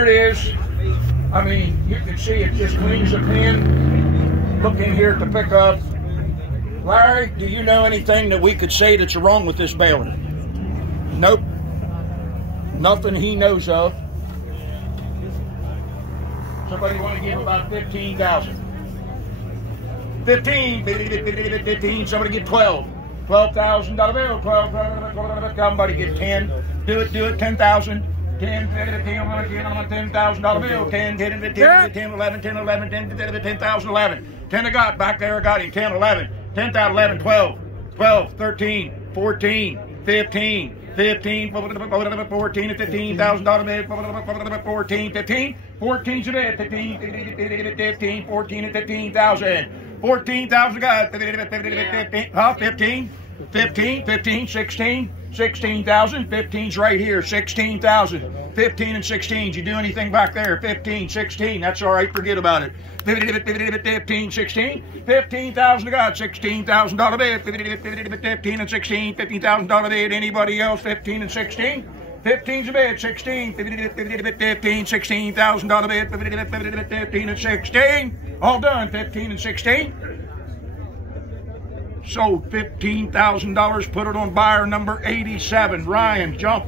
There it is. I mean, you can see it just cleans the pin. Look in here at the pickup. Larry, do you know anything that we could say that's wrong with this baler? Nope. Nothing he knows of. Somebody want to give about 15,000. 15. Somebody get 12. $12,000 bill. 12. Somebody get 10. Do it. 10,000. 10, $10,000 bill. 10, 10, 10, 10, 11, 10, 11, 10, 10,000, 11. 10 I got back there. I got him. 10, 11. 10,000, 11, 12. 12, 13, 14, 15. 15, 14 and $15,000 bid, 14, 15, 14's a bid, 15, 14 and 15,000, 14,000 got 15, 16,000, 15's right here, 16,000, 15 and 16, you do anything back there, 15, 16, that's all right, forget about it, 15, 16, 15,000 got $16,000 bid, 15 and 16, $15,000 bid, anybody else, 15 and 16, 15's a bid, 16, 15, $16,000 bid, 15 and 16, all done, 15 and 16. Sold $15,000, put it on buyer number 87. Ryan, jump.